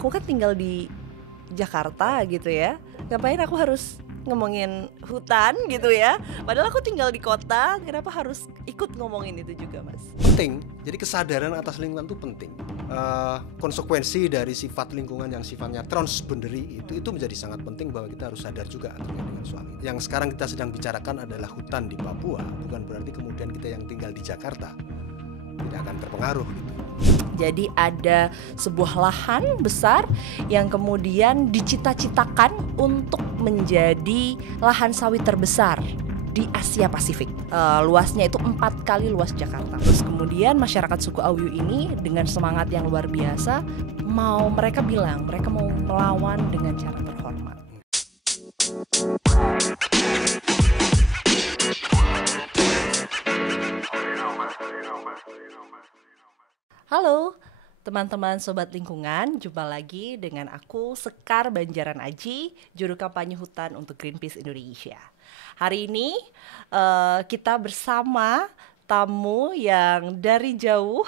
aku kan tinggal di Jakarta gitu ya, ngapain aku harus ngomongin hutan gitu ya, padahal aku tinggal di kota, kenapa harus ikut ngomongin itu juga, Mas? Penting, jadi kesadaran atas lingkungan itu penting. Konsekuensi dari sifat lingkungan yang sifatnya transboundary itu menjadi sangat penting, bahwa kita harus sadar juga terkait dengan soal ini. Yang sekarang kita sedang bicarakan adalah hutan di Papua, bukan berarti kemudian kita yang tinggal di Jakarta tidak akan terpengaruh gitu. Jadi ada sebuah lahan besar yang kemudian dicita-citakan untuk menjadi lahan sawit terbesar di Asia Pasifik. Luasnya itu 4 kali luas Jakarta. Terus kemudian masyarakat suku Auyu ini dengan semangat yang luar biasa, mereka bilang mereka mau melawan dengan cara terhormat. Halo teman-teman Sobat Lingkungan, jumpa lagi dengan aku Sekar Banjaran Aji, juru kampanye hutan untuk Greenpeace Indonesia. Hari ini kita bersama tamu yang dari jauh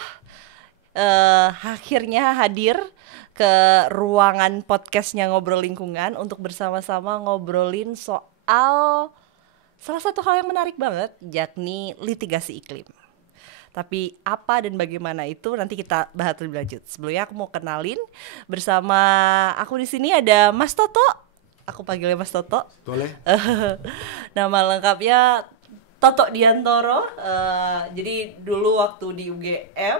akhirnya hadir ke ruangan podcastnya Ngobrol Lingkungan untuk bersama-sama ngobrolin soal salah satu hal yang menarik banget, yakni litigasi iklim. Tapi apa dan bagaimana itu nanti kita bahas lebih lanjut. Sebelumnya aku mau kenalin, bersama aku di sini ada Mas Toto. Aku panggilnya Mas Toto. Boleh. Nama lengkapnya Toto Diantoro. Jadi dulu waktu di UGM,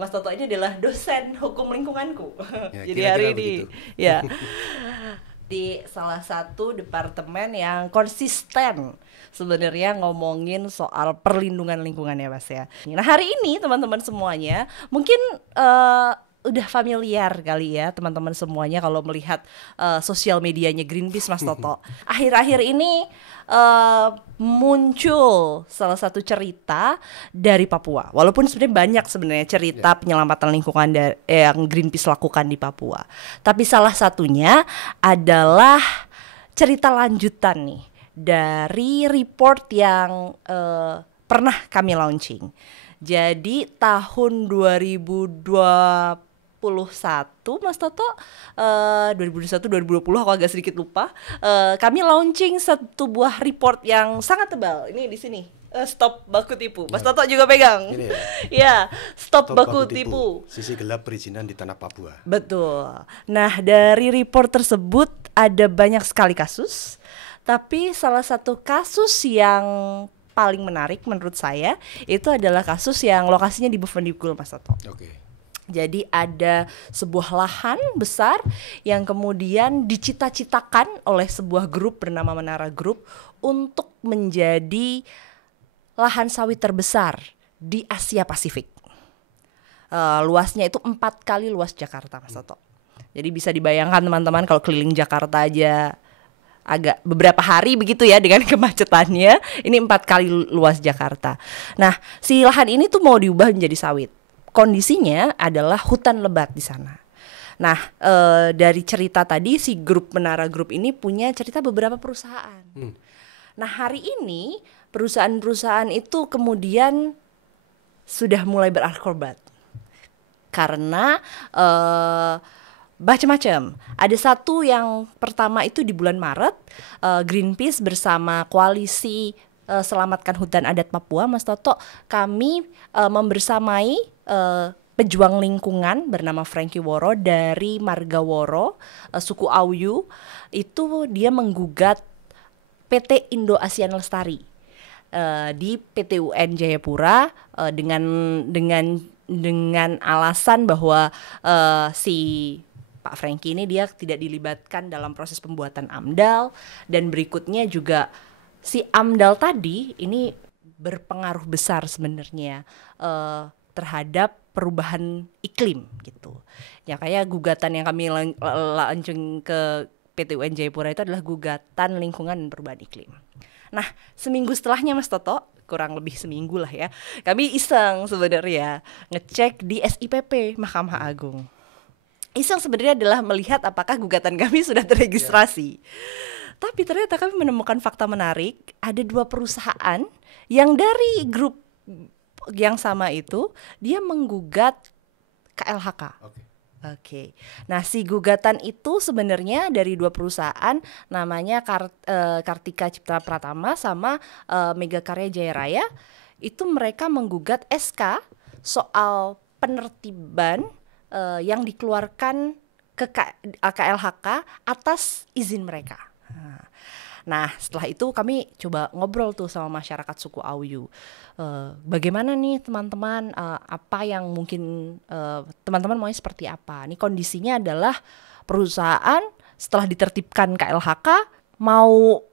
Mas Toto ini adalah dosen hukum lingkunganku. Ya, jadi hari ini ya di salah satu departemen yang konsisten sebenarnya ngomongin soal perlindungan lingkungan ya Mas ya. Nah hari ini teman-teman semuanya mungkin udah familiar kali ya teman-teman semuanya kalau melihat sosial medianya Greenpeace Mas Toto. Akhir-akhir ini muncul salah satu cerita dari Papua. Walaupun sebenarnya banyak cerita penyelamatan lingkungan yang Greenpeace lakukan di Papua. Tapi salah satunya adalah cerita lanjutan nih dari report yang pernah kami launching. Jadi tahun 2021 Mas Toto, 2021-2020 aku agak sedikit lupa, kami launching satu buah report yang sangat tebal. Ini di sini, Stop Baku Tipu. Mas Toto juga pegang. Ini ya, Stop Baku Tipu. Sisi gelap perizinan di tanah Papua. Betul. Nah dari report tersebut ada banyak sekali kasus, tapi salah satu kasus yang paling menarik menurut saya itu adalah kasus yang lokasinya di Bovendigul Mas Toto. Oke. Jadi ada sebuah lahan besar yang kemudian dicita-citakan oleh sebuah grup bernama Menara Group untuk menjadi lahan sawit terbesar di Asia Pasifik. Luasnya itu 4 kali luas Jakarta Mas Toto. Jadi bisa dibayangkan teman-teman kalau keliling Jakarta aja agak beberapa hari begitu ya dengan kemacetannya, ini 4 kali luas Jakarta. Nah si lahan ini tuh mau diubah menjadi sawit. Kondisinya adalah hutan lebat di sana. Nah, dari cerita tadi si grup Menara Group ini punya cerita beberapa perusahaan. Nah, hari ini perusahaan-perusahaan itu kemudian sudah mulai berakrobat karena macam-macam. Ada satu yang pertama itu di bulan Maret, Greenpeace bersama koalisi Selamatkan Hutan Adat Papua, Mas Toto, kami membersamai pejuang lingkungan bernama Frankie Woro dari Margaworo, suku Auyu. Itu dia menggugat PT Indo Asian Lestari di PT UN Jayapura dengan alasan bahwa si Pak Frankie ini dia tidak dilibatkan dalam proses pembuatan AMDAL, dan berikutnya juga si AMDAL tadi ini berpengaruh besar sebenarnya terhadap perubahan iklim gitu. Ya kayak gugatan yang kami launching ke PT UN Jayapura itu adalah gugatan lingkungan dan perubahan iklim. Nah, seminggu setelahnya Mas Toto, kurang lebih seminggu lah ya, kami iseng sebenarnya ngecek di SIPP Mahkamah Agung. Iseng sebenarnya adalah melihat apakah gugatan kami sudah terregistrasi. Tapi ternyata kami menemukan fakta menarik, ada 2 perusahaan yang dari grup yang sama itu dia menggugat KLHK. Oke. Nah, si gugatan itu sebenarnya dari dua perusahaan, namanya Kartika Cipta Pratama sama Mega Karya Jaya Raya. Itu mereka menggugat SK soal penertiban yang dikeluarkan ke KLHK atas izin mereka. Nah, setelah itu kami coba ngobrol tuh sama masyarakat suku Auyu. Bagaimana nih teman-teman, apa yang mungkin teman-teman maunya seperti apa? Nih kondisinya adalah perusahaan setelah ditertibkan KLHK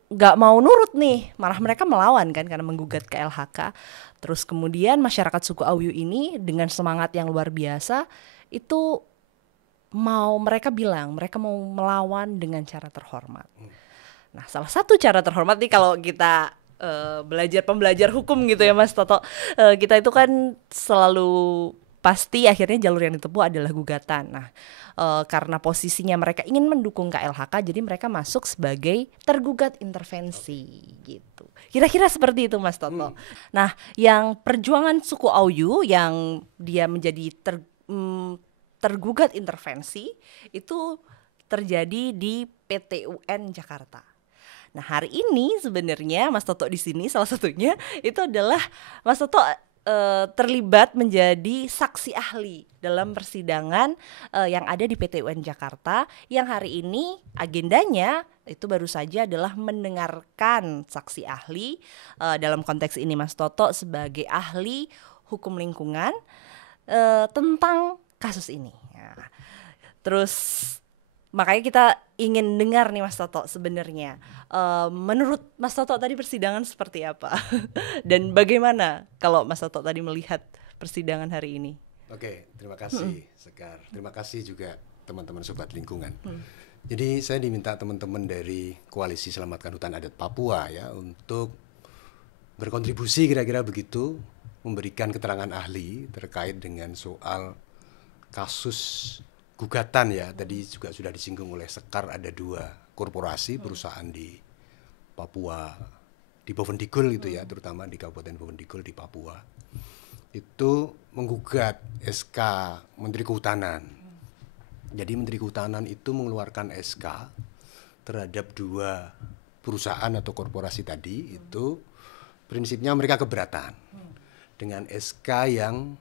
nggak mau nurut nih, malah mereka melawan kan karena menggugat KLHK. Terus kemudian masyarakat suku Auyu ini dengan semangat yang luar biasa itu mereka bilang mereka mau melawan dengan cara terhormat. Nah, salah satu cara terhormat nih kalau kita pembelajar hukum gitu ya Mas Toto, kita itu kan selalu pasti akhirnya jalur yang ditempuh adalah gugatan. Nah, karena posisinya mereka ingin mendukung KLHK, jadi mereka masuk sebagai tergugat intervensi gitu. Kira-kira seperti itu Mas Toto. Nah, yang perjuangan suku Auyu yang dia menjadi tergugat intervensi itu terjadi di PT UN Jakarta. Nah, hari ini sebenarnya Mas Toto di sini salah satunya itu adalah Mas Toto terlibat menjadi saksi ahli dalam persidangan yang ada di PT UN Jakarta, yang hari ini agendanya itu baru saja adalah mendengarkan saksi ahli, dalam konteks ini Mas Toto sebagai ahli hukum lingkungan tentang kasus ini. Nah, terus makanya kita ingin dengar nih Mas Toto sebenarnya, menurut Mas Toto tadi persidangan seperti apa? Dan bagaimana kalau Mas Toto tadi melihat persidangan hari ini? Oke, terima kasih Sekar. Terima kasih juga teman-teman Sobat Lingkungan. Jadi saya diminta teman-teman dari Koalisi Selamatkan Hutan Adat Papua ya untuk berkontribusi kira-kira begitu, memberikan keterangan ahli terkait dengan soal kasus gugatan ya. Tadi juga sudah disinggung oleh Sekar, ada 2 korporasi perusahaan di Papua, di Bovendigul gitu ya, terutama di Kabupaten Bovendigul di Papua. Itu menggugat SK Menteri Kehutanan. Jadi Menteri Kehutanan itu mengeluarkan SK terhadap 2 perusahaan atau korporasi tadi, itu prinsipnya mereka keberatan dengan SK yang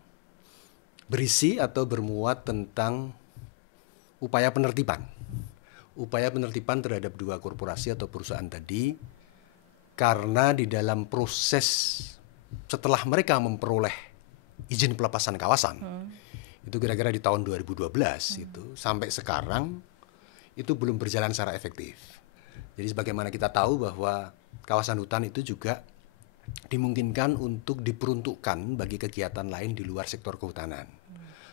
berisi atau bermuat tentang upaya penertiban terhadap 2 korporasi atau perusahaan tadi, karena di dalam proses setelah mereka memperoleh izin pelepasan kawasan itu kira-kira di tahun 2012 itu sampai sekarang itu belum berjalan secara efektif. Jadi sebagaimana kita tahu bahwa kawasan hutan itu juga dimungkinkan untuk diperuntukkan bagi kegiatan lain di luar sektor kehutanan,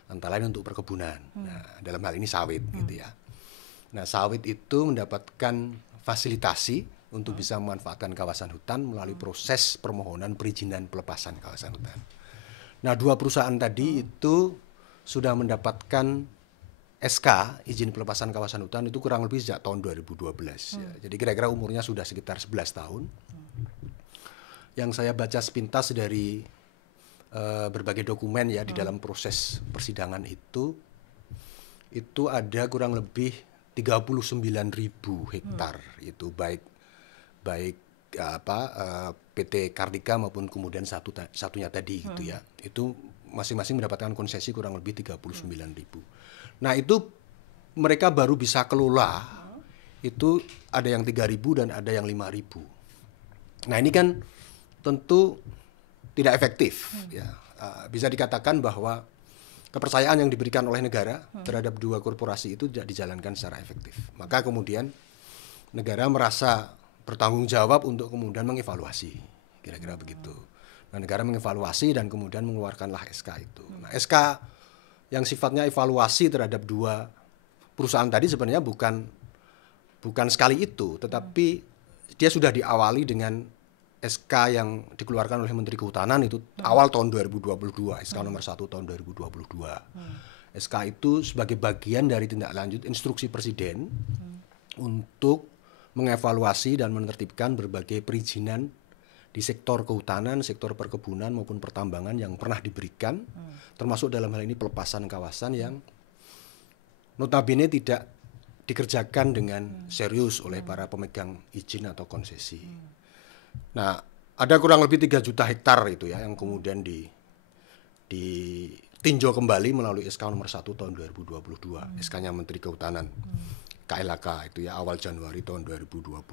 antara lain untuk perkebunan. Nah, dalam hal ini sawit gitu ya. Nah, sawit itu mendapatkan fasilitasi untuk bisa memanfaatkan kawasan hutan melalui proses permohonan perizinan pelepasan kawasan hutan. Nah, 2 perusahaan tadi itu sudah mendapatkan SK izin pelepasan kawasan hutan itu kurang lebih sejak tahun 2012 ya. Jadi kira-kira umurnya sudah sekitar 11 tahun. Yang saya baca sepintas dari berbagai dokumen ya di dalam proses persidangan itu ada kurang lebih 39.000 hektar itu baik PT Kartika maupun kemudian satunya tadi gitu ya. Itu masing-masing mendapatkan konsesi kurang lebih 39.000. Nah, itu mereka baru bisa kelola itu ada yang 3.000 dan ada yang 5.000. Nah, ini kan tentu tidak efektif ya. Bisa dikatakan bahwa kepercayaan yang diberikan oleh negara terhadap 2 korporasi itu tidak dijalankan secara efektif. Maka kemudian negara merasa bertanggung jawab untuk kemudian mengevaluasi, kira-kira begitu. Nah, negara mengevaluasi dan kemudian mengeluarkanlah SK itu. Nah, SK yang sifatnya evaluasi terhadap 2 perusahaan tadi sebenarnya bukan sekali itu, tetapi dia sudah diawali dengan SK yang dikeluarkan oleh Menteri Kehutanan itu awal tahun 2022, SK nomor 1 tahun 2022. SK itu sebagai bagian dari tindak lanjut instruksi Presiden untuk mengevaluasi dan menertibkan berbagai perizinan di sektor kehutanan, sektor perkebunan maupun pertambangan yang pernah diberikan, termasuk dalam hal ini pelepasan kawasan yang notabene tidak dikerjakan dengan serius oleh para pemegang izin atau konsesi. Nah, ada kurang lebih 3 juta hektar itu ya yang kemudian ditinjau kembali melalui SK nomor 1 tahun 2022, SK-nya Menteri Kehutanan, KLHK itu ya awal Januari tahun 2022.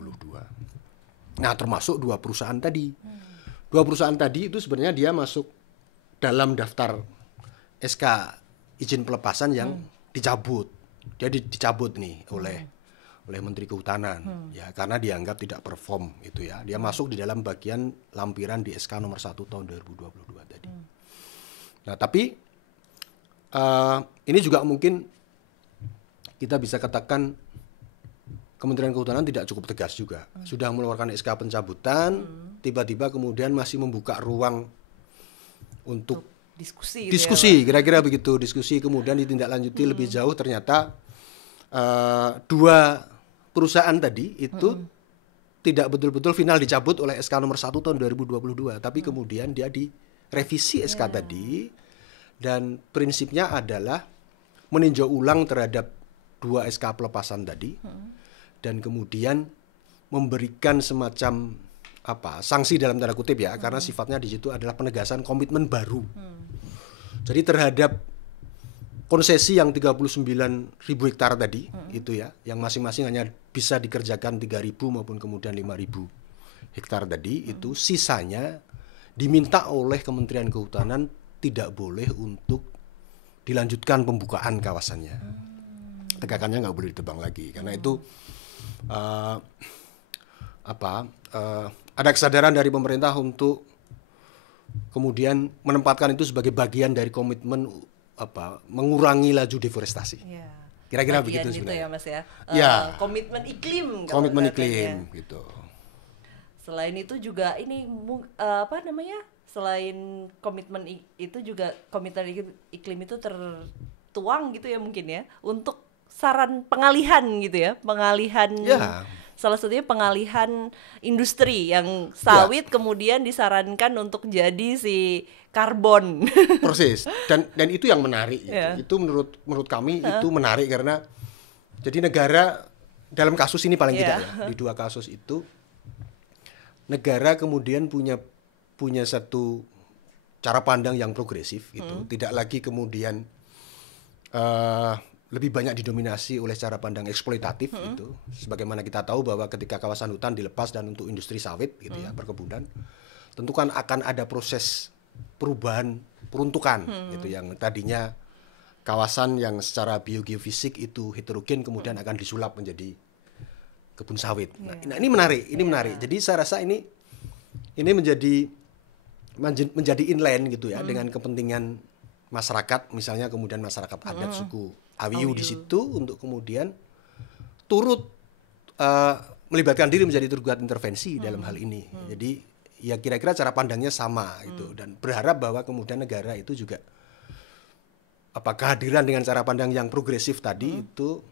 Nah, termasuk 2 perusahaan tadi. 2 perusahaan tadi itu sebenarnya dia masuk dalam daftar SK izin pelepasan yang dicabut. Jadi dicabut nih oleh Menteri Kehutanan ya karena dianggap tidak perform itu ya. Dia masuk di dalam bagian lampiran di SK nomor 1 tahun 2022 tadi. Nah, tapi ini juga mungkin kita bisa katakan Kementerian Kehutanan tidak cukup tegas juga. Sudah mengeluarkan SK pencabutan, tiba-tiba kemudian masih membuka ruang untuk diskusi kira-kira begitu, diskusi kemudian ditindaklanjuti lebih jauh. Ternyata 2 perusahaan tadi itu tidak betul-betul final dicabut oleh SK nomor 1 tahun 2022, tapi kemudian dia direvisi SK tadi dan prinsipnya adalah meninjau ulang terhadap 2 SK pelepasan tadi dan kemudian memberikan semacam sanksi dalam tanda kutip ya, karena sifatnya di situ adalah penegasan komitmen baru. Jadi terhadap konsesi yang 39.000 hektar tadi itu ya, yang masing-masing hanya bisa dikerjakan 3.000 maupun kemudian 5.000 hektar tadi itu sisanya diminta oleh Kementerian Kehutanan tidak boleh untuk dilanjutkan pembukaan kawasannya. Tegakannya nggak boleh ditebang lagi karena itu ada kesadaran dari pemerintah untuk kemudian menempatkan itu sebagai bagian dari komitmen mengurangi laju deforestasi. Ya. Kira-kira bagian begitu sebenarnya. Ya Mas ya. Ya. Komitmen iklim. Komitmen iklim gitu. Selain itu juga ini selain komitmen itu juga komitmen iklim itu tertuang gitu ya mungkin ya untuk saran pengalihan gitu ya, pengalihan. Ya. Salah satunya pengalihan industri yang sawit kemudian disarankan untuk jadi si karbon. Persis. Dan itu yang menarik gitu. Itu menurut kami itu menarik karena jadi negara dalam kasus ini paling tidak ya, di 2 kasus itu negara kemudian punya satu cara pandang yang progresif gitu. Tidak lagi kemudian lebih banyak didominasi oleh cara pandang eksploitatif gitu. Sebagaimana kita tahu bahwa ketika kawasan hutan dilepas dan untuk industri sawit gitu ya, perkebunan, tentu kan akan ada proses perubahan peruntukan gitu yang tadinya kawasan yang secara biogeofisik itu heterogen kemudian akan disulap menjadi kebun sawit. Nah, ini menarik, Jadi saya rasa ini menjadi inline gitu ya dengan kepentingan masyarakat, misalnya kemudian masyarakat adat suku Awiyu di situ untuk kemudian turut melibatkan diri menjadi tergugat intervensi dalam hal ini. Jadi ya kira-kira cara pandangnya sama gitu dan berharap bahwa kemudian negara itu juga kehadiran dengan cara pandang yang progresif tadi itu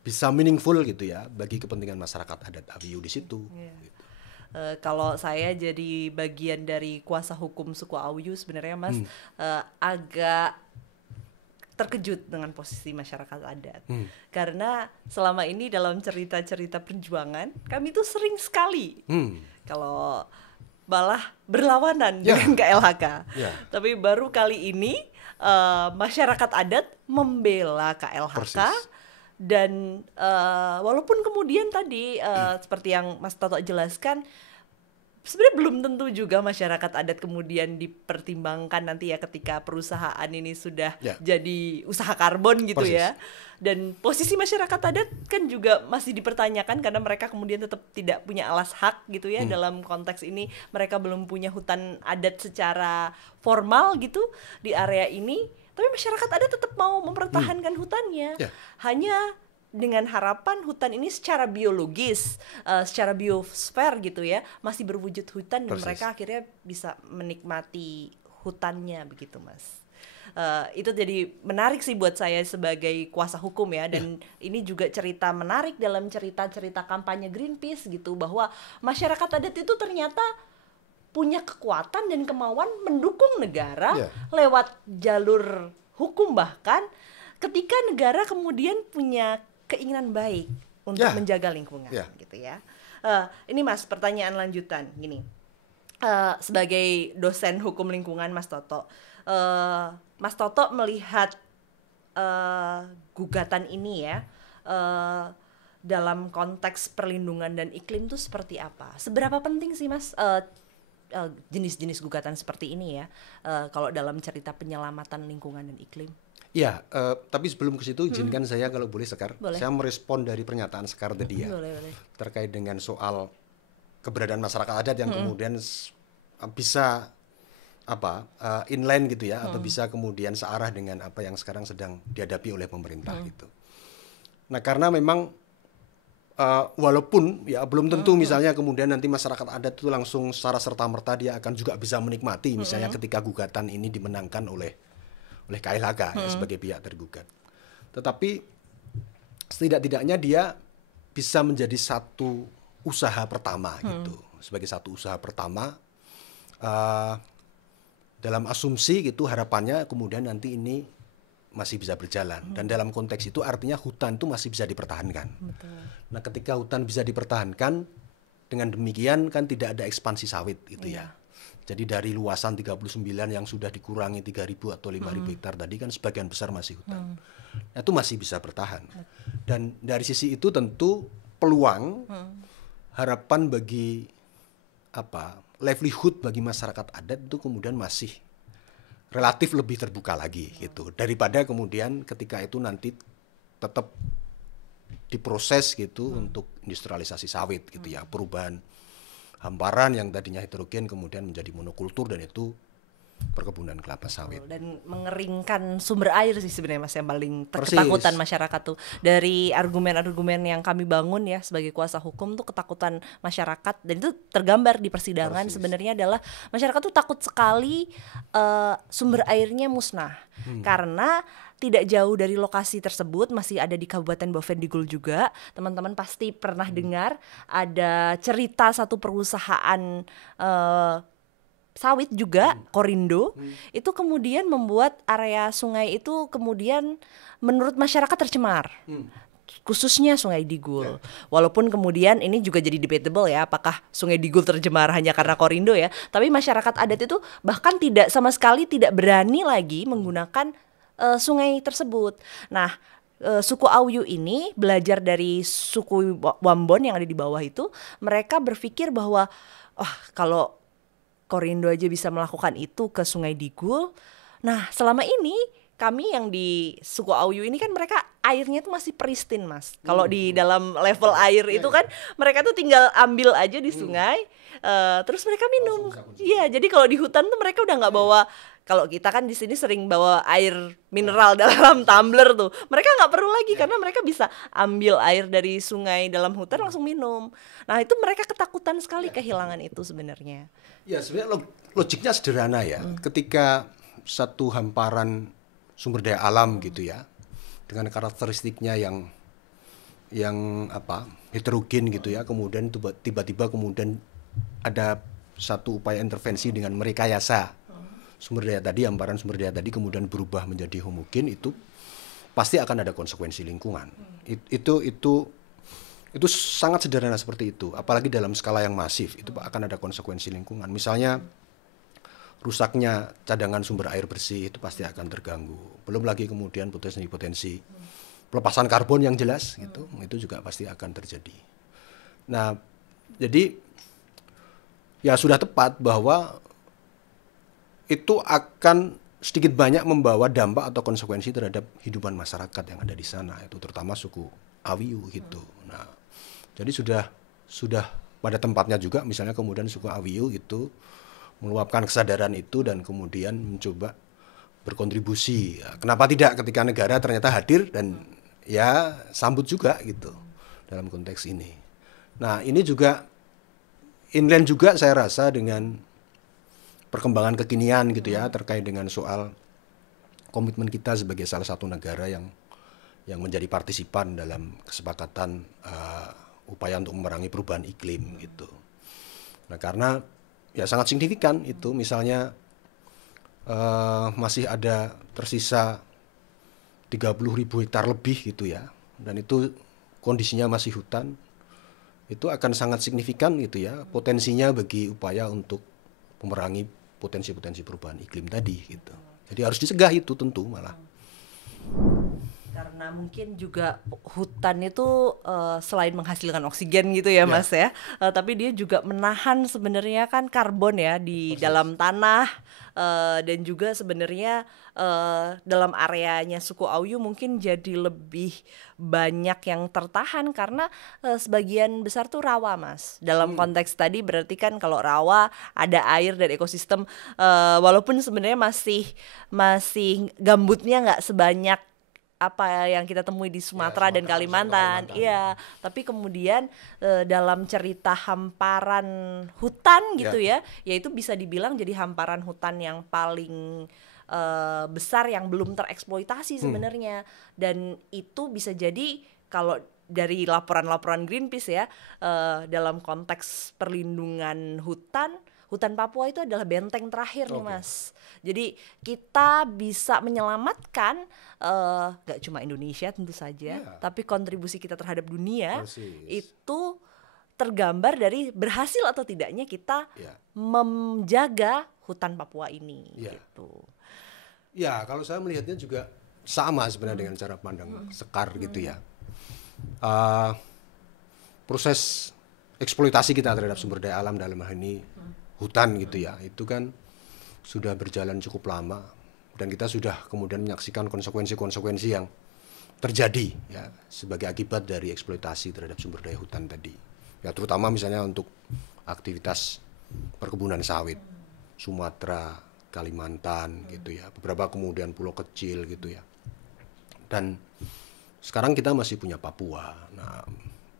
bisa meaningful gitu ya bagi kepentingan masyarakat adat Awiyu di situ. Gitu. Kalau saya jadi bagian dari kuasa hukum suku Awiyu sebenarnya Mas agak terkejut dengan posisi masyarakat adat karena selama ini dalam cerita-cerita perjuangan kami tuh sering sekali kalau malah berlawanan dengan KLHK tapi baru kali ini masyarakat adat membela KLHK. Persis. Dan walaupun kemudian tadi seperti yang Mas Toto jelaskan sebenarnya belum tentu juga masyarakat adat kemudian dipertimbangkan nanti ya ketika perusahaan ini sudah jadi usaha karbon gitu. Persis. Ya. Dan posisi masyarakat adat kan juga masih dipertanyakan karena mereka kemudian tetap tidak punya alas hak gitu ya dalam konteks ini mereka belum punya hutan adat secara formal gitu di area ini. Tapi masyarakat adat tetap mau mempertahankan hutannya. Hanya dengan harapan hutan ini secara biologis, secara biosfer gitu ya, masih berwujud hutan dan mereka akhirnya bisa menikmati hutannya begitu Mas. Itu jadi menarik sih buat saya sebagai kuasa hukum ya dan ini juga cerita menarik dalam cerita-cerita kampanye Greenpeace gitu bahwa masyarakat adat itu ternyata punya kekuatan dan kemauan mendukung negara lewat jalur hukum bahkan ketika negara kemudian punya keinginan baik untuk menjaga lingkungan, gitu ya. Ini Mas, pertanyaan lanjutan gini. Sebagai dosen hukum lingkungan Mas Toto, Mas Toto melihat gugatan ini ya dalam konteks perlindungan dan iklim itu seperti apa? Seberapa penting sih Mas jenis-jenis gugatan seperti ini ya kalau dalam cerita penyelamatan lingkungan dan iklim? Ya, tapi sebelum ke situ izinkan saya kalau boleh Sekar, saya merespon dari pernyataan Sekar tadi ya, terkait dengan soal keberadaan masyarakat adat yang kemudian bisa inline gitu ya, atau bisa kemudian searah dengan apa yang sekarang sedang dihadapi oleh pemerintah gitu. Nah, karena memang walaupun ya belum tentu misalnya kemudian nanti masyarakat adat itu langsung secara serta-merta dia akan juga bisa menikmati misalnya ketika gugatan ini dimenangkan oleh KLHK ya, sebagai pihak tergugat. Tetapi setidak-tidaknya dia bisa menjadi satu usaha pertama gitu, sebagai satu usaha pertama dalam asumsi gitu, harapannya kemudian nanti ini masih bisa berjalan. Dan dalam konteks itu artinya hutan itu masih bisa dipertahankan. Betul. Nah, ketika hutan bisa dipertahankan, dengan demikian kan tidak ada ekspansi sawit gitu ya. Jadi dari luasan 39 yang sudah dikurangi 3.000 atau 5.000 hektar tadi kan sebagian besar masih hutan. Nah, itu masih bisa bertahan. Dan dari sisi itu tentu peluang harapan bagi livelihood bagi masyarakat adat itu kemudian masih relatif lebih terbuka lagi gitu, daripada kemudian ketika itu nanti tetap diproses gitu untuk industrialisasi sawit gitu ya, perubahan hamparan yang tadinya heterogen kemudian menjadi monokultur, dan itu perkebunan kelapa sawit. Dan mengeringkan sumber air sih sebenarnya Mas yang paling ketakutan masyarakat tuh. Dari argumen-argumen yang kami bangun ya sebagai kuasa hukum tuh, ketakutan masyarakat, dan itu tergambar di persidangan sebenarnya adalah masyarakat tuh takut sekali sumber airnya musnah. Karena tidak jauh dari lokasi tersebut masih ada di Kabupaten Bovendigul juga. Teman-teman pasti pernah dengar ada cerita satu perusahaan sawit juga, Korindo, itu kemudian membuat area sungai itu kemudian menurut masyarakat tercemar. Khususnya Sungai Digul. Walaupun kemudian ini juga jadi debatable ya, apakah Sungai Digul tercemar hanya karena Korindo ya. Tapi masyarakat adat itu bahkan sama sekali tidak berani lagi menggunakan sungai tersebut. Nah, suku Auyu ini belajar dari suku Wambon yang ada di bawah itu. Mereka berpikir bahwa kalau Korindo aja bisa melakukan itu ke Sungai Digul. Nah, selama ini kami yang di suku Auyu ini kan mereka airnya tuh masih pristine Mas. Kalau di dalam level air itu kan mereka tuh tinggal ambil aja di sungai, terus mereka minum. Iya, jadi kalau di hutan tuh mereka udah nggak bawa. Kalau kita kan di sini sering bawa air mineral dalam tumbler tuh, mereka nggak perlu lagi karena mereka bisa ambil air dari sungai dalam hutan langsung minum. Nah, itu mereka ketakutan sekali kehilangan itu sebenarnya. Ya, sebenarnya logiknya sederhana ya. Ketika satu hamparan sumber daya alam gitu ya, dengan karakteristiknya yang heterogen gitu ya, kemudian tiba-tiba kemudian ada satu upaya intervensi dengan merekayasa sumber daya tadi, hamparan sumber daya tadi kemudian berubah menjadi homogen, itu pasti akan ada konsekuensi lingkungan. Itu sangat sederhana seperti itu, apalagi dalam skala yang masif itu akan ada konsekuensi lingkungan. Misalnya rusaknya cadangan sumber air bersih itu pasti akan terganggu. Belum lagi kemudian potensi pelepasan karbon yang jelas gitu, itu juga pasti akan terjadi. Nah, jadi ya sudah tepat bahwa itu akan sedikit banyak membawa dampak atau konsekuensi terhadap kehidupan masyarakat yang ada di sana, itu terutama suku Auyu gitu. Nah, jadi sudah pada tempatnya juga misalnya kemudian suku Auyu itu meluapkan kesadaran itu dan kemudian mencoba berkontribusi. Ya, kenapa tidak ketika negara ternyata hadir dan ya sambut juga gitu dalam konteks ini. Nah, ini juga inline juga saya rasa dengan perkembangan kekinian gitu ya, terkait dengan soal komitmen kita sebagai salah satu negara yang menjadi partisipan dalam kesepakatan upaya untuk memerangi perubahan iklim gitu. Nah, karena ya sangat signifikan itu, misalnya masih ada tersisa 30.000 hektar lebih gitu ya, dan itu kondisinya masih hutan, itu akan sangat signifikan gitu ya potensinya bagi upaya untuk memerangi potensi-potensi perubahan iklim tadi gitu. Jadi harus dicegah itu tentu malah. Karena mungkin juga hutan itu selain menghasilkan oksigen gitu ya Mas ya, tapi dia juga menahan sebenarnya kan karbon ya di dalam tanah, dan juga sebenarnya dalam areanya suku Auyu mungkin jadi lebih banyak yang tertahan karena sebagian besar tuh rawa Mas. Dalam konteks tadi berarti kan kalau rawa ada air dan ekosistem, walaupun sebenarnya masih gambutnya nggak sebanyak apa yang kita temui di Sumatera dan Kalimantan. Iya, tapi kemudian dalam cerita hamparan hutan gitu ya itu bisa dibilang jadi hamparan hutan yang paling besar yang belum tereksploitasi sebenarnya. Dan itu bisa jadi kalau dari laporan-laporan Greenpeace ya, dalam konteks perlindungan hutan Papua itu adalah benteng terakhir nih Mas. Jadi kita bisa menyelamatkan gak cuma Indonesia tentu saja, tapi kontribusi kita terhadap dunia itu tergambar dari berhasil atau tidaknya kita menjaga hutan Papua ini gitu. Ya, kalau saya melihatnya juga sama sebenarnya dengan cara pandang Sekar gitu ya. Proses eksploitasi kita terhadap sumber daya alam dalam hal ini hutan gitu ya, itu kan sudah berjalan cukup lama dan kita sudah kemudian menyaksikan konsekuensi-konsekuensi yang terjadi ya sebagai akibat dari eksploitasi terhadap sumber daya hutan tadi. Ya terutama misalnya untuk aktivitas perkebunan sawit, Sumatera, Kalimantan gitu ya, beberapa kemudian pulau kecil gitu ya. Dan sekarang kita masih punya Papua. Nah,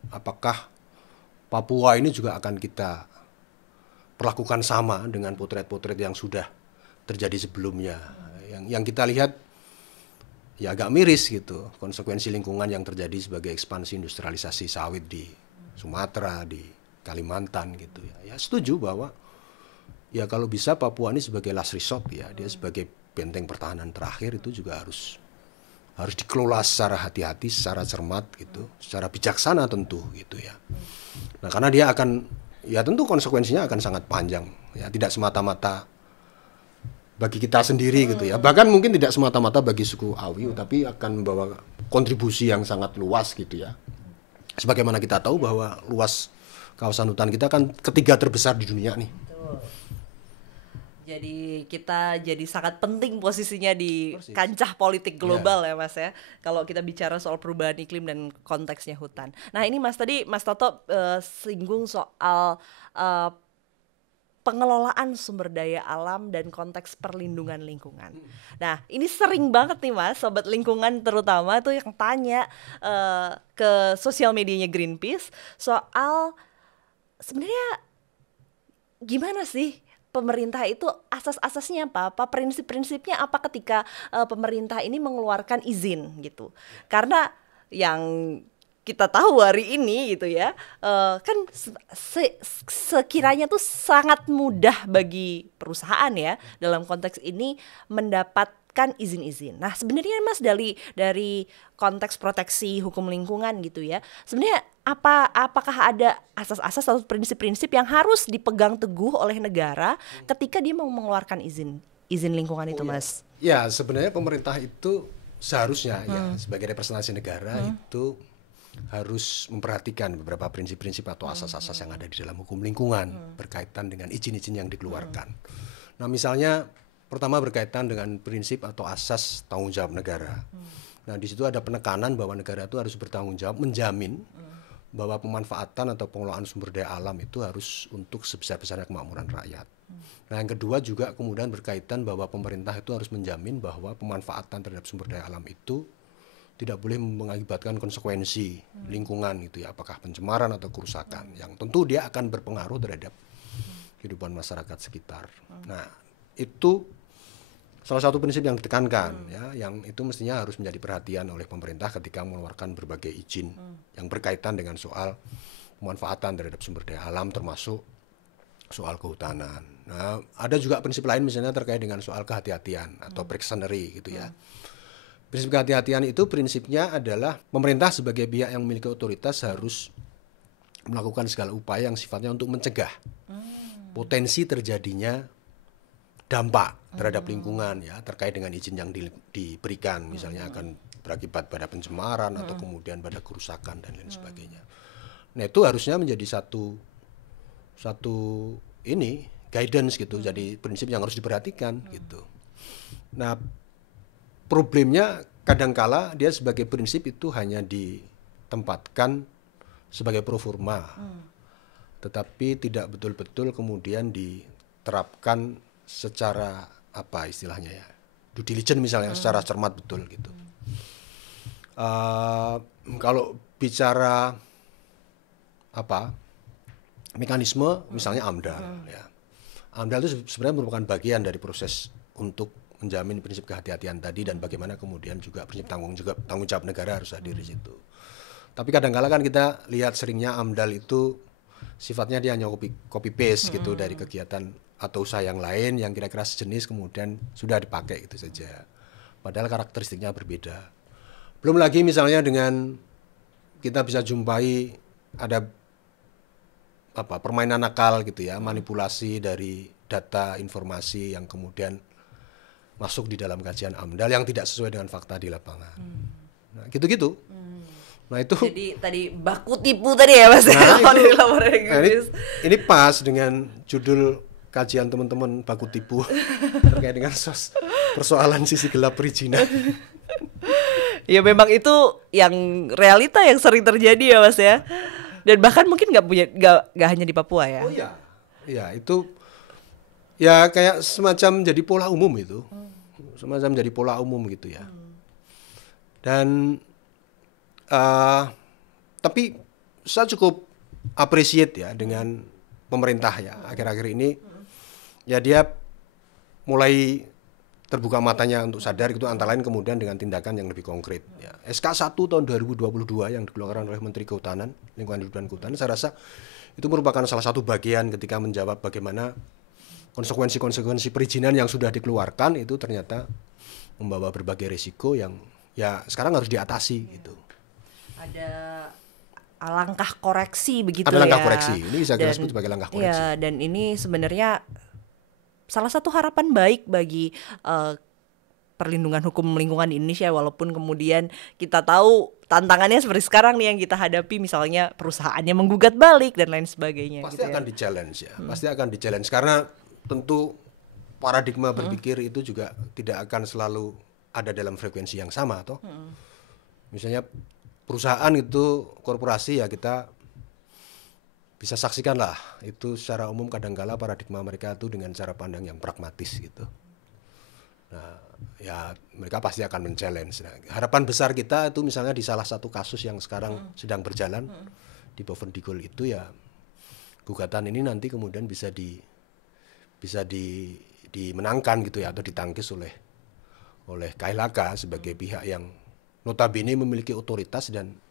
apakah Papua ini juga akan kita perlakukan sama dengan potret-potret yang sudah terjadi sebelumnya? Yang kita lihat ya agak miris gitu, konsekuensi lingkungan yang terjadi sebagai ekspansi industrialisasi sawit di Sumatera, di Kalimantan gitu ya. Ya setuju bahwa ya kalau bisa Papua ini sebagai last resort ya, dia sebagai benteng pertahanan terakhir itu juga harus dikelola secara hati-hati, secara cermat gitu, secara bijaksana tentu gitu ya. Nah, karena dia akan ya tentu konsekuensinya akan sangat panjang ya, tidak semata-mata bagi kita sendiri gitu ya, bahkan mungkin tidak semata-mata bagi suku Auyu, tapi akan membawa kontribusi yang sangat luas gitu ya. Sebagaimana kita tahu bahwa luas kawasan hutan kita kan ketiga terbesar di dunia nih. Betul. Jadi kita jadi sangat penting posisinya di kancah politik global ya Mas ya, kalau kita bicara soal perubahan iklim dan konteksnya hutan. Nah ini Mas, tadi Mas Toto singgung soal pengelolaan sumber daya alam dan konteks perlindungan lingkungan. Nah ini sering banget nih Mas, sobat lingkungan terutama tuh yang tanya ke sosial medianya Greenpeace soal sebenarnya gimana sih pemerintah itu asas-asasnya apa prinsip-prinsipnya apa ketika pemerintah ini mengeluarkan izin gitu. Karena yang kita tahu hari ini gitu ya, kan sekiranya tuh sangat mudah bagi perusahaan ya dalam konteks ini mendapatkan izin-izin. Nah sebenarnya Mas dari konteks proteksi hukum lingkungan gitu ya, sebenarnya apakah ada asas-asas atau prinsip-prinsip yang harus dipegang teguh oleh negara ketika dia mau mengeluarkan izin lingkungan itu Mas? Ya sebenarnya pemerintah itu seharusnya ya sebagai representasi negara itu harus memperhatikan beberapa prinsip-prinsip atau asas-asas yang ada di dalam hukum lingkungan berkaitan dengan izin-izin yang dikeluarkan. Nah misalnya pertama berkaitan dengan prinsip atau asas tanggung jawab negara. Nah di situ ada penekanan bahwa negara itu harus bertanggung jawab menjamin bahwa pemanfaatan atau pengelolaan sumber daya alam itu harus untuk sebesar-besarnya kemakmuran rakyat. Nah yang kedua juga kemudian berkaitan bahwa pemerintah itu harus menjamin bahwa pemanfaatan terhadap sumber daya alam itu tidak boleh mengakibatkan konsekuensi lingkungan gitu ya, apakah pencemaran atau kerusakan yang tentu dia akan berpengaruh terhadap kehidupan masyarakat sekitar. Nah itu salah satu prinsip yang ditekankan ya, yang itu mestinya harus menjadi perhatian oleh pemerintah ketika mengeluarkan berbagai izin yang berkaitan dengan soal pemanfaatan terhadap sumber daya alam termasuk soal kehutanan. Nah, ada juga prinsip lain misalnya terkait dengan soal kehati-hatian atau precautionary gitu ya. Prinsip kehati-hatian itu prinsipnya adalah pemerintah sebagai pihak yang memiliki otoritas harus melakukan segala upaya yang sifatnya untuk mencegah potensi terjadinya dampak terhadap lingkungan ya terkait dengan izin yang diberikan, misalnya akan berakibat pada pencemaran atau kemudian pada kerusakan dan lain sebagainya. Nah, itu harusnya menjadi satu ini guidance gitu, jadi prinsip yang harus diperhatikan gitu. Nah, problemnya kadangkala dia sebagai prinsip itu hanya ditempatkan sebagai pro forma, tetapi tidak betul-betul kemudian diterapkan secara apa istilahnya ya, due diligence misalnya, secara cermat betul gitu. Kalau bicara apa mekanisme, misalnya AMDAL ya, AMDAL itu sebenarnya merupakan bagian dari proses untuk menjamin prinsip kehati-hatian tadi, dan bagaimana kemudian juga prinsip tanggung jawab negara harus hadir di situ. Tapi kadang-kala kan kita lihat seringnya AMDAL itu sifatnya dia hanya copy paste gitu dari kegiatan atau usaha yang lain yang kira-kira sejenis, kemudian sudah dipakai gitu saja. Padahal karakteristiknya berbeda. Belum lagi misalnya dengan kita bisa jumpai ada apa permainan nakal gitu ya, manipulasi dari data informasi yang kemudian masuk di dalam kajian AMDAL yang tidak sesuai dengan fakta di lapangan. Nah, gitu-gitu. Nah, itu jadi tadi baku tipu tadi ya Mas. Ini pas dengan judul kajian teman-teman baku tipu terkait dengan persoalan sisi gelap perizinan. Ya memang itu yang realita yang sering terjadi ya Mas ya. Dan bahkan mungkin nggak hanya di Papua ya. Oh iya. Ya, itu ya kayak semacam jadi pola umum itu. Semacam jadi pola umum gitu ya. Dan tapi saya cukup appreciate ya dengan pemerintah ya akhir-akhir ini. Ya dia mulai terbuka matanya untuk sadar gitu, antara lain kemudian dengan tindakan yang lebih konkret ya. SK 1 tahun 2022 yang dikeluarkan oleh Menteri Kehutanan, Lingkungan Hidup dan Kehutanan, saya rasa itu merupakan salah satu bagian ketika menjawab bagaimana konsekuensi perizinan yang sudah dikeluarkan itu ternyata membawa berbagai risiko yang ya sekarang harus diatasi gitu. Ada langkah koreksi begitu ya. Ada langkah koreksi. Ini bisa kita sebut sebagai langkah koreksi. Ya, dan ini sebenarnya salah satu harapan baik bagi perlindungan hukum lingkungan di Indonesia, walaupun kemudian kita tahu tantangannya seperti sekarang nih yang kita hadapi, misalnya perusahaannya menggugat balik dan lain sebagainya. Pasti gitu akan di-challenge ya. Pasti akan di-challenge karena tentu paradigma berpikir itu juga tidak akan selalu ada dalam frekuensi yang sama toh. Misalnya perusahaan itu korporasi ya, kita bisa saksikan lah itu secara umum kadangkala paradigma mereka itu dengan cara pandang yang pragmatis gitu. Nah, ya mereka pasti akan men-challenge. Nah, harapan besar kita itu misalnya di salah satu kasus yang sekarang sedang berjalan di Bovendigul itu ya, gugatan ini nanti kemudian bisa dimenangkan gitu ya, atau ditangkis oleh KLHK sebagai pihak yang notabene memiliki otoritas dan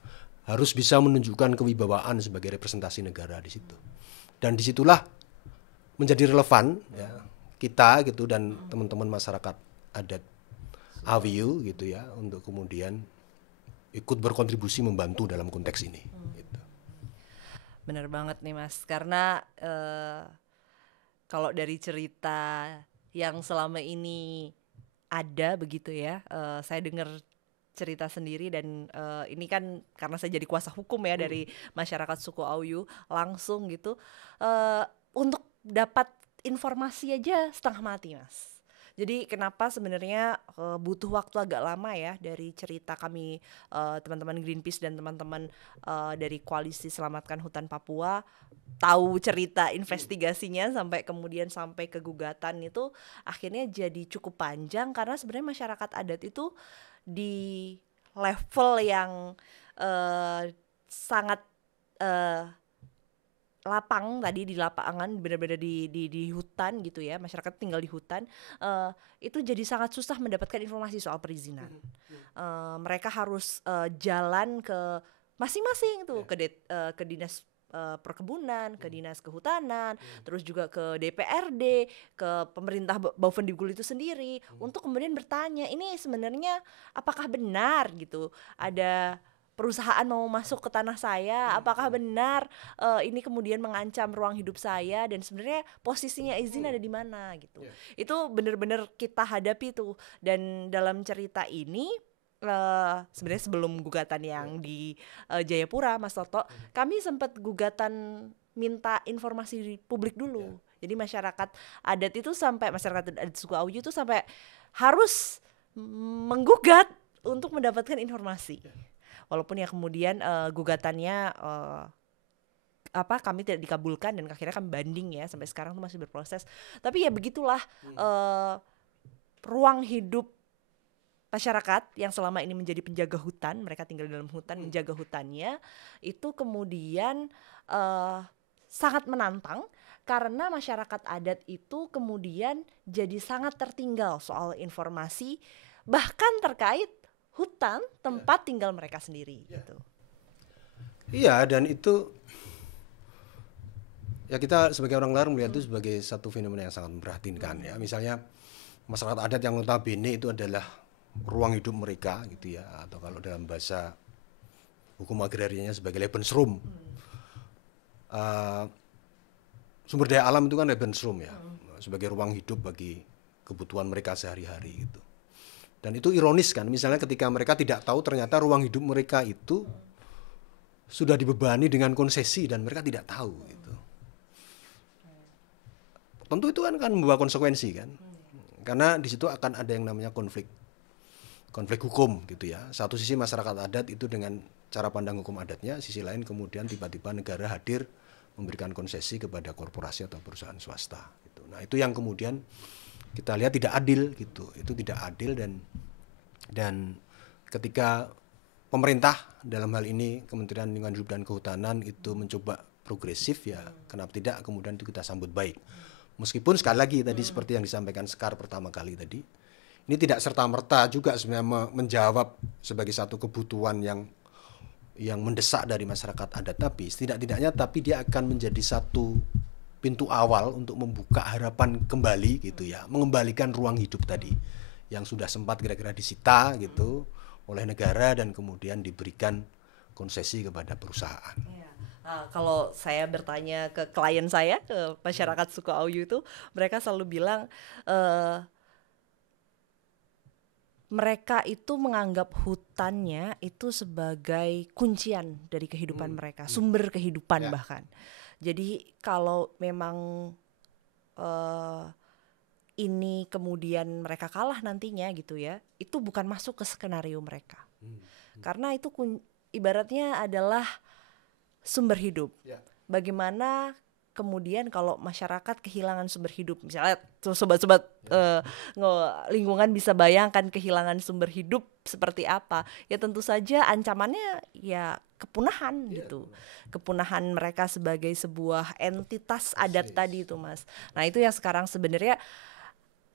harus bisa menunjukkan kewibawaan sebagai representasi negara di situ. Dan disitulah menjadi relevan ya, kita gitu dan teman-teman masyarakat adat AWU gitu ya, untuk kemudian ikut berkontribusi membantu dalam konteks ini. Gitu. Benar banget nih Mas, karena kalau dari cerita yang selama ini ada begitu ya, saya dengar cerita sendiri dan ini kan karena saya jadi kuasa hukum ya dari masyarakat suku Auyu langsung gitu, untuk dapat informasi aja setengah mati Mas. Jadi kenapa sebenarnya butuh waktu agak lama ya dari cerita kami teman-teman Greenpeace dan teman-teman dari Koalisi Selamatkan Hutan Papua tahu cerita investigasinya sampai kemudian sampai ke gugatan itu akhirnya jadi cukup panjang, karena sebenarnya masyarakat adat itu di level yang sangat lapang tadi, di lapangan benar-benar di hutan gitu ya, masyarakat tinggal di hutan, itu jadi sangat susah mendapatkan informasi soal perizinan. Mereka harus jalan ke masing-masing tuh ke dinas perkebunan, ke dinas kehutanan, terus juga ke DPRD, ke pemerintah Bouwendikbul itu sendiri, untuk kemudian bertanya, ini sebenarnya apakah benar gitu ada perusahaan mau masuk ke tanah saya, apakah benar ini kemudian mengancam ruang hidup saya, dan sebenarnya posisinya izin ada di mana gitu. Itu benar-benar kita hadapi tuh. Dan dalam cerita ini sebenarnya sebelum gugatan yang di Jayapura, Mas Toto, kami sempat gugatan minta informasi publik dulu. Jadi masyarakat adat itu masyarakat adat suku Auyu itu sampai harus menggugat untuk mendapatkan informasi. Walaupun ya kemudian gugatannya kami tidak dikabulkan, dan akhirnya kami banding ya, sampai sekarang tuh masih berproses. Tapi ya begitulah ruang hidup masyarakat yang selama ini menjadi penjaga hutan, mereka tinggal di dalam hutan, menjaga hutannya, itu kemudian sangat menantang karena masyarakat adat itu kemudian jadi sangat tertinggal soal informasi, bahkan terkait hutan tempat tinggal mereka sendiri gitu. Iya, dan itu ya kita sebagai orang luar melihat itu sebagai satu fenomena yang sangat memprihatinkan ya. Misalnya masyarakat adat yang notabene itu adalah ruang hidup mereka gitu ya, atau kalau dalam bahasa hukum agrarianya sebagai Lebensraum. Sumber daya alam itu kan Lebensraum ya, sebagai ruang hidup bagi kebutuhan mereka sehari-hari gitu. Dan itu ironis kan, misalnya ketika mereka tidak tahu ternyata ruang hidup mereka itu sudah dibebani dengan konsesi dan mereka tidak tahu gitu. Tentu itu kan membawa konsekuensi kan, karena di situ akan ada yang namanya konflik hukum gitu ya. Satu sisi masyarakat adat itu dengan cara pandang hukum adatnya, sisi lain kemudian tiba-tiba negara hadir memberikan konsesi kepada korporasi atau perusahaan swasta gitu. Nah, itu yang kemudian kita lihat tidak adil gitu. Itu tidak adil, dan ketika pemerintah dalam hal ini Kementerian Lingkungan Hidup dan Kehutanan itu mencoba progresif ya, kenapa tidak kemudian itu kita sambut baik. Meskipun sekali lagi tadi seperti yang disampaikan Sekar pertama kali tadi, ini tidak serta-merta juga sebenarnya menjawab sebagai satu kebutuhan yang mendesak dari masyarakat adat, tapi setidak-tidaknya dia akan menjadi satu pintu awal untuk membuka harapan kembali gitu ya, mengembalikan ruang hidup tadi yang sudah sempat kira-kira disita gitu oleh negara dan kemudian diberikan konsesi kepada perusahaan. Nah, kalau saya bertanya ke klien saya, ke masyarakat suku Auyu itu, mereka selalu bilang mereka itu menganggap hutannya itu sebagai kuncian dari kehidupan mereka, sumber kehidupan bahkan. Jadi kalau memang ini kemudian mereka kalah nantinya gitu ya, itu bukan masuk ke skenario mereka. Karena itu ibaratnya adalah sumber hidup. Bagaimana kemudian kalau masyarakat kehilangan sumber hidup, misalnya sobat-sobat lingkungan bisa bayangkan kehilangan sumber hidup seperti apa, ya tentu saja ancamannya ya kepunahan gitu, kepunahan mereka sebagai sebuah entitas adat tadi itu, Mas. Nah, itu yang sekarang sebenarnya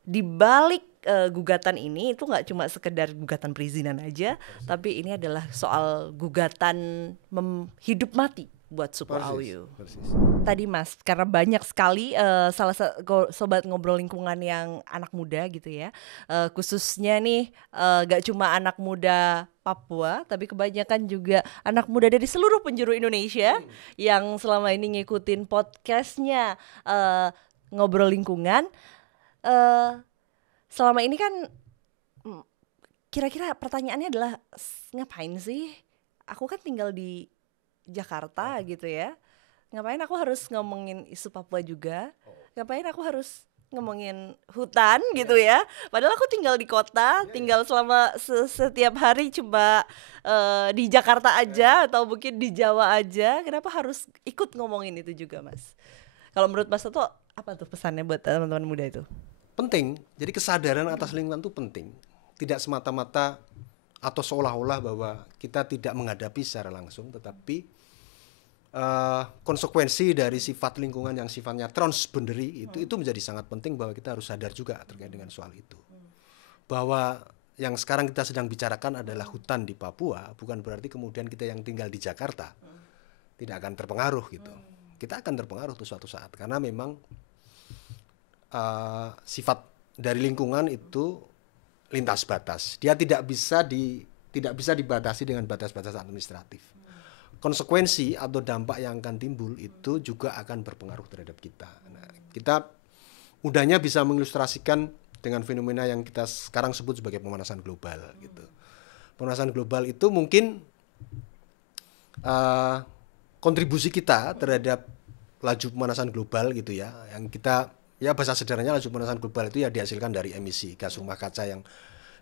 di balik gugatan ini itu nggak cuma sekedar gugatan perizinan aja, tapi ini adalah soal gugatan hidup mati buat suku Auyu. Tadi Mas, karena banyak sekali salah satu sobat ngobrol lingkungan yang anak muda gitu ya, khususnya nih gak cuma anak muda Papua, tapi kebanyakan juga anak muda dari seluruh penjuru Indonesia yang selama ini ngikutin podcastnya Ngobrol Lingkungan. Selama ini kan kira-kira pertanyaannya adalah, ngapain sih? Aku kan tinggal di Jakarta gitu ya, ngapain aku harus ngomongin isu Papua juga, ngapain aku harus ngomongin hutan gitu ya, padahal aku tinggal di kota, tinggal selama setiap hari cuma di Jakarta aja atau mungkin di Jawa aja, kenapa harus ikut ngomongin itu juga, Mas? Kalau menurut Mas Toto, apa tuh pesannya buat teman-teman muda itu? Penting, jadi kesadaran atas lingkungan itu penting, tidak semata-mata atau seolah-olah bahwa kita tidak menghadapi secara langsung, tetapi konsekuensi dari sifat lingkungan yang sifatnya transboundary itu menjadi sangat penting, bahwa kita harus sadar juga terkait dengan soal itu. Bahwa yang sekarang kita sedang bicarakan adalah hutan di Papua, bukan berarti kemudian kita yang tinggal di Jakarta tidak akan terpengaruh gitu. Kita akan terpengaruh tuh suatu saat karena memang sifat dari lingkungan itu lintas batas. Dia tidak bisa dibatasi dengan batas-batas administratif. Konsekuensi atau dampak yang akan timbul itu juga akan berpengaruh terhadap kita. Nah, kita mudahnya bisa mengilustrasikan dengan fenomena yang kita sekarang sebut sebagai pemanasan global gitu. Pemanasan global itu mungkin kontribusi kita terhadap laju pemanasan global gitu ya, yang kita ya bahasa sederhananya laju pemanasan global itu ya dihasilkan dari emisi gas rumah kaca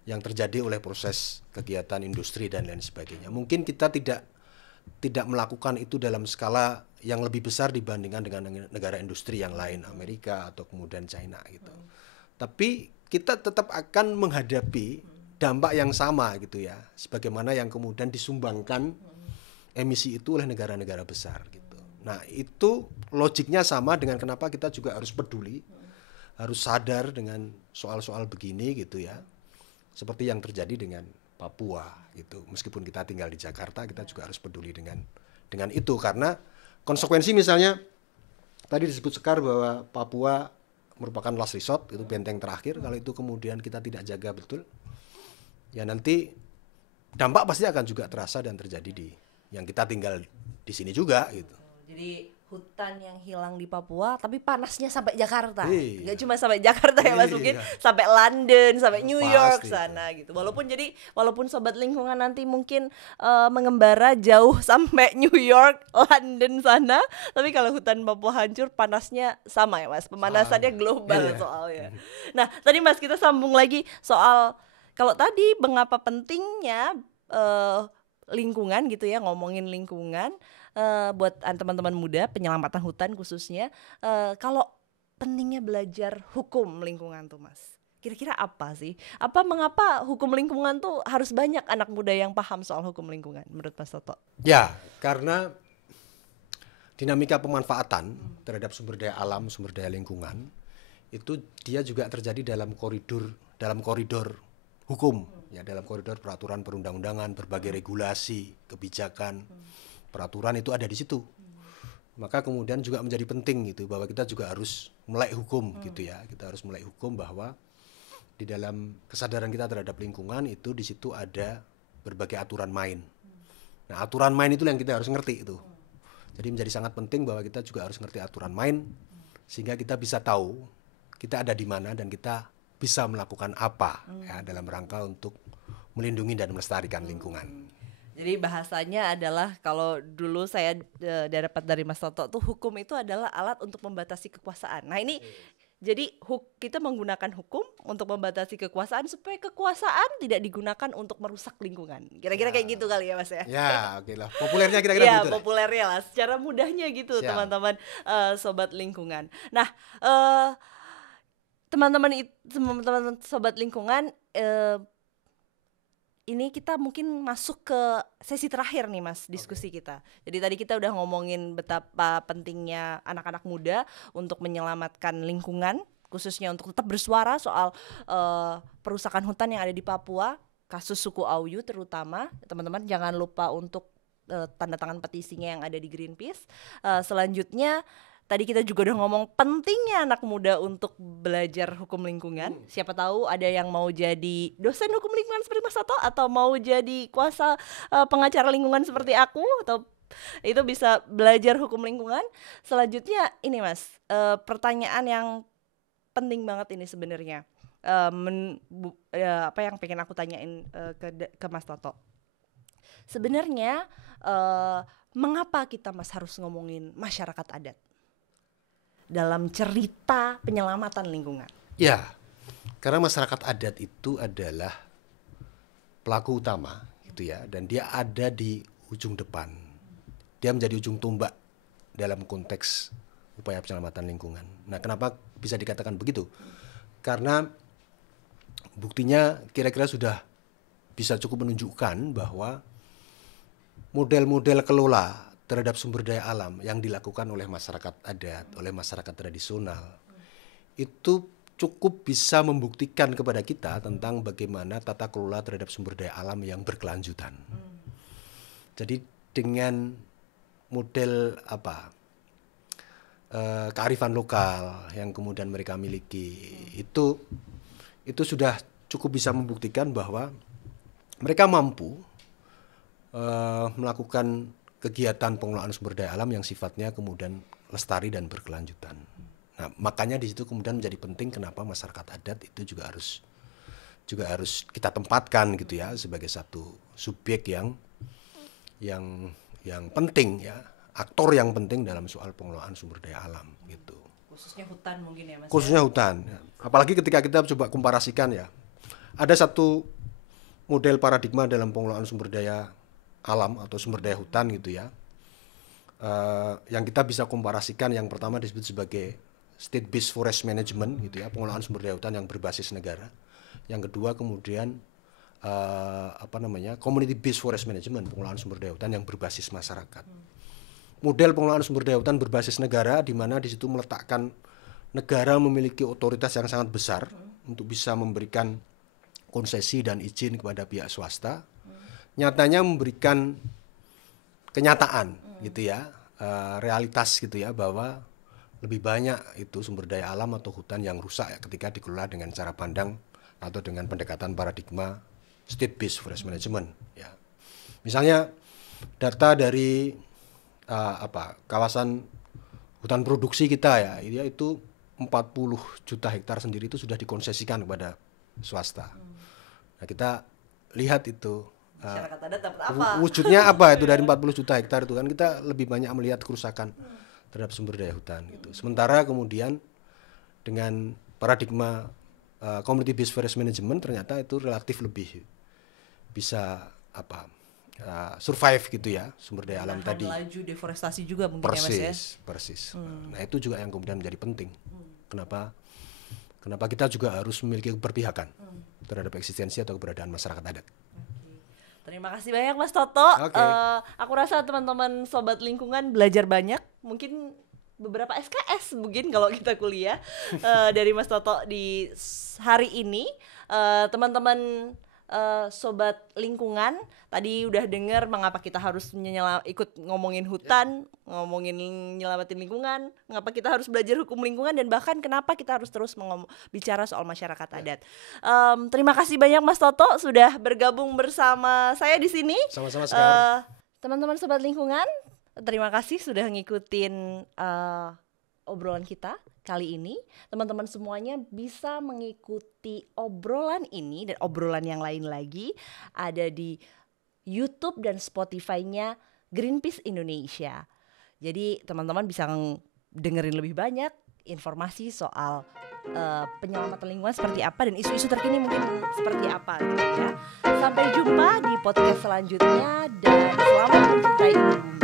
yang terjadi oleh proses kegiatan industri dan lain sebagainya. Mungkin kita tidak melakukan itu dalam skala yang lebih besar dibandingkan dengan negara industri yang lain, Amerika atau kemudian China gitu. Tapi kita tetap akan menghadapi dampak yang sama gitu ya, sebagaimana yang kemudian disumbangkan emisi itu oleh negara-negara besar gitu. Nah, itu logiknya sama dengan kenapa kita juga harus peduli, harus sadar dengan soal-soal begini gitu ya. Seperti yang terjadi dengan Papua gitu. Meskipun kita tinggal di Jakarta, kita juga harus peduli dengan itu karena konsekuensi misalnya tadi disebut Sekar bahwa Papua merupakan last resort, itu benteng terakhir. Kalau itu kemudian kita tidak jaga betul, ya nanti dampak pasti akan juga terasa dan terjadi di yang kita tinggal di sini juga gitu. Jadi hutan yang hilang di Papua tapi panasnya sampai Jakarta. Iya. Nggak cuma sampai Jakarta ya Mas, mungkin sampai London, sampai New York sana gitu. Walaupun sobat lingkungan nanti mungkin mengembara jauh sampai New York, London sana, tapi kalau hutan Papua hancur panasnya sama ya Mas. Pemanasannya global soalnya. Nah, tadi Mas kita sambung lagi soal kalau tadi mengapa pentingnya lingkungan gitu ya, ngomongin lingkungan buat teman-teman muda penyelamatan hutan khususnya, kalau pentingnya belajar hukum lingkungan tuh Mas, kira-kira apa sih? Mengapa hukum lingkungan tuh harus banyak anak muda yang paham soal hukum lingkungan menurut Mas Toto? Ya, karena dinamika pemanfaatan terhadap sumber daya alam, sumber daya lingkungan itu dia juga terjadi dalam koridor hukum ya, dalam koridor peraturan perundang-undangan, berbagai regulasi, kebijakan, peraturan itu ada di situ. Maka kemudian juga menjadi penting gitu bahwa kita juga harus melek hukum gitu ya. Kita harus melek hukum bahwa di dalam kesadaran kita terhadap lingkungan itu di situ ada berbagai aturan main. Nah, aturan main itu yang kita harus ngerti itu. Jadi menjadi sangat penting bahwa kita juga harus ngerti aturan main sehingga kita bisa tahu kita ada di mana dan kita bisa melakukan apa ya dalam rangka untuk melindungi dan melestarikan lingkungan. Jadi bahasanya adalah kalau dulu saya dapat dari Mas Toto tuh hukum itu adalah alat untuk membatasi kekuasaan. Nah ini jadi kita menggunakan hukum untuk membatasi kekuasaan supaya kekuasaan tidak digunakan untuk merusak lingkungan. Kira-kira kayak gitu kali ya Mas ya? Ya oke lah, populernya kira-kira ya, begitu lah. Populernya lah, secara mudahnya gitu teman-teman sobat lingkungan. Nah teman-teman sobat lingkungan, ini kita mungkin masuk ke sesi terakhir nih Mas, diskusi kita. Jadi tadi kita udah ngomongin betapa pentingnya anak-anak muda untuk menyelamatkan lingkungan, khususnya untuk tetap bersuara soal perusakan hutan yang ada di Papua, kasus suku Auyu terutama. Teman-teman jangan lupa untuk tanda tangan petisinya yang ada di Greenpeace. Selanjutnya tadi kita juga udah ngomong pentingnya anak muda untuk belajar hukum lingkungan. Siapa tahu ada yang mau jadi dosen hukum lingkungan seperti Mas Toto, atau mau jadi kuasa pengacara lingkungan seperti aku, atau itu bisa belajar hukum lingkungan. Selanjutnya ini Mas, pertanyaan yang penting banget ini sebenarnya. Apa yang pengen aku tanyain ke Mas Toto. Sebenarnya mengapa kita Mas harus ngomongin masyarakat adat dalam cerita penyelamatan lingkungan? Ya, karena masyarakat adat itu adalah pelaku utama gitu ya, dan dia ada di ujung depan. Dia menjadi ujung tombak dalam konteks upaya penyelamatan lingkungan. Nah, kenapa bisa dikatakan begitu? Karena buktinya kira-kira sudah bisa cukup menunjukkan bahwa model-model kelola terhadap sumber daya alam yang dilakukan oleh masyarakat adat, oleh masyarakat tradisional, itu cukup bisa membuktikan kepada kita tentang bagaimana tata kelola terhadap sumber daya alam yang berkelanjutan. Jadi dengan model kearifan lokal yang kemudian mereka miliki itu sudah cukup bisa membuktikan bahwa mereka mampu melakukan kegiatan pengelolaan sumber daya alam yang sifatnya kemudian lestari dan berkelanjutan. Nah, makanya di situ kemudian menjadi penting kenapa masyarakat adat itu juga harus kita tempatkan gitu ya sebagai satu subjek yang penting ya, aktor yang penting dalam soal pengelolaan sumber daya alam gitu. Khususnya hutan mungkin ya Mas. Khususnya hutan. Ya. Apalagi ketika kita coba komparasikan ya. Ada satu model paradigma dalam pengelolaan sumber daya alam atau sumber daya hutan gitu ya. Yang kita bisa komparasikan yang pertama disebut sebagai state based forest management gitu ya, pengelolaan sumber daya hutan yang berbasis negara. Yang kedua kemudian community based forest management, pengelolaan sumber daya hutan yang berbasis masyarakat. Model pengelolaan sumber daya hutan berbasis negara di mana di situ meletakkan negara memiliki otoritas yang sangat besar untuk bisa memberikan konsesi dan izin kepada pihak swasta. Nyatanya memberikan kenyataan gitu ya, realitas gitu ya, bahwa lebih banyak itu sumber daya alam atau hutan yang rusak ya, ketika dikelola dengan cara pandang atau dengan pendekatan paradigma state based forest management ya. Misalnya data dari kawasan hutan produksi kita ya, itu 40 juta hektar sendiri itu sudah dikonsesikan kepada swasta. Nah, kita lihat itu Masyarakat adat dapat apa? Wujudnya apa itu dari 40 juta hektar itu kan, kita lebih banyak melihat kerusakan terhadap sumber daya hutan gitu. Sementara kemudian dengan paradigma community based forest management ternyata itu relatif lebih bisa survive gitu ya, sumber daya alam tadi. Laju deforestasi juga mungkin ya Mas ya. Persis. Nah, itu juga yang kemudian menjadi penting. Kenapa kita juga harus memiliki keberpihakan terhadap eksistensi atau keberadaan masyarakat adat. Terima kasih banyak Mas Toto. Aku rasa teman-teman sobat lingkungan belajar banyak, mungkin beberapa SKS mungkin kalau kita kuliah dari Mas Toto di hari ini. Teman-teman sobat lingkungan tadi udah dengar mengapa kita harus ikut ngomongin hutan, ngomongin nyelamatin lingkungan, mengapa kita harus belajar hukum lingkungan, dan bahkan kenapa kita harus terus bicara soal masyarakat adat. Terima kasih banyak Mas Toto sudah bergabung bersama saya di sini. Sama-sama sekali. Teman-teman sobat lingkungan, terima kasih sudah ngikutin obrolan kita kali ini. Teman-teman semuanya bisa mengikuti obrolan ini dan obrolan yang lain lagi ada di YouTube dan Spotify-nya Greenpeace Indonesia. Jadi teman-teman bisa dengerin lebih banyak informasi soal penyelamatan lingkungan seperti apa dan isu-isu terkini mungkin seperti apa gitu ya. Sampai jumpa di podcast selanjutnya dan selamat mencintai bumi.